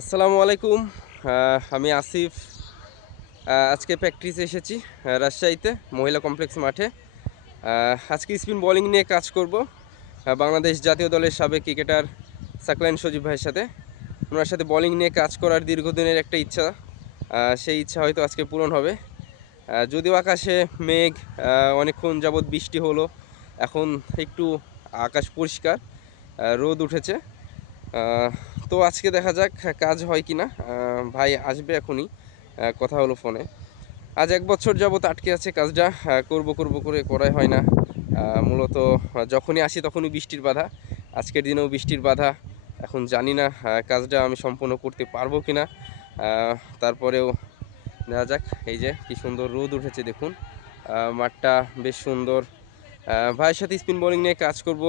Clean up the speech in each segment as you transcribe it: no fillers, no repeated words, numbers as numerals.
আসসালামু আলাইকুম। আমি আসিফ। আজকে প্র্যাকটিসে এসেছি রাজশাহীতে মহিলা কমপ্লেক্স মাঠে। আজকে স্পিন বোলিং নিয়ে কাজ করব বাংলাদেশ জাতীয় দলের সাবেক ক্রিকেটার সাকলাইন সজীব ভাইয়ের সাথে। ওনার সাথে বোলিং নিয়ে কাজ করার দীর্ঘদিনের একটা ইচ্ছা, সেই ইচ্ছা হয়তো আজকে পূরণ হবে। যদিও আকাশে মেঘ, অনেকক্ষণ যাবৎ বৃষ্টি হলো, এখন একটু আকাশ পরিষ্কার, রোদ উঠেছে। আহ, তো আজকে দেখা যাক কাজ হয় কি না। ভাই আসবে এখনই, কথা হলো ফোনে। আজ 1 বছর যাবত আটকে আছে কাজটা, করব করব করে করাই হয় না। মূলত যখনই আসি তখনই বৃষ্টির বাধা, আজকের দিনেও বৃষ্টির বাধা। এখন জানি না কাজটা আমি সম্পূর্ণ করতে পারবো কি না। তারপরেও দেখা যাক। এই যে কি সুন্দর রোদ উঠেছে দেখুন, মাঠটা বেশ সুন্দর। ভাইয়ের সাথে স্পিন বোলিং নিয়ে কাজ করব,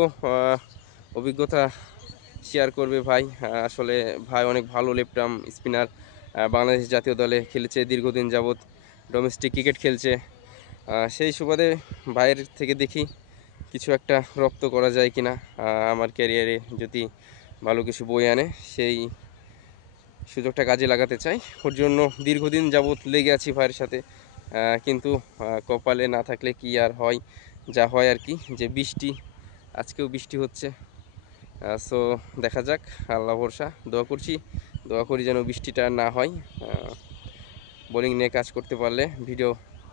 অভিজ্ঞতা শেয়ার করবে ভাই। আসলে ভাই অনেক ভালো লেফট আর্ম স্পিনার, বাংলাদেশ জাতীয় দলে খেলেছে দীর্ঘদিন যাবৎ, ডোমেস্টিক ক্রিকেট খেলছে। সেই সুবাদে ভাইয়ের থেকে দেখি কিছু একটা রপ্ত করা যায় কিনা, আমার ক্যারিয়ারে যদি ভালো কিছু বই আনে সেই সুযোগটা কাজে লাগাতে চাই। ওর জন্য দীর্ঘদিন যাবৎ লেগে আছি ভাইয়ের সাথে। কিন্তু কপালে না থাকলে কি আর হয়, যা হয় আর কি, যে বৃষ্টি, আজকেও বৃষ্টি হচ্ছে। সো দেখা যাক, আল্লাহ ভরসা, দোয়া করছি, দোয়া করি যেন বৃষ্টিটা না হয়। বোলিং নিয়ে কাজ করতে পারলে ভিডিও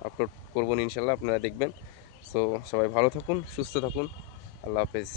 আপলোড করবো ইনশাল্লাহ, আপনারা দেখবেন। সো সবাই ভালো থাকুন, সুস্থ থাকুন, আল্লাহ হাফেজ।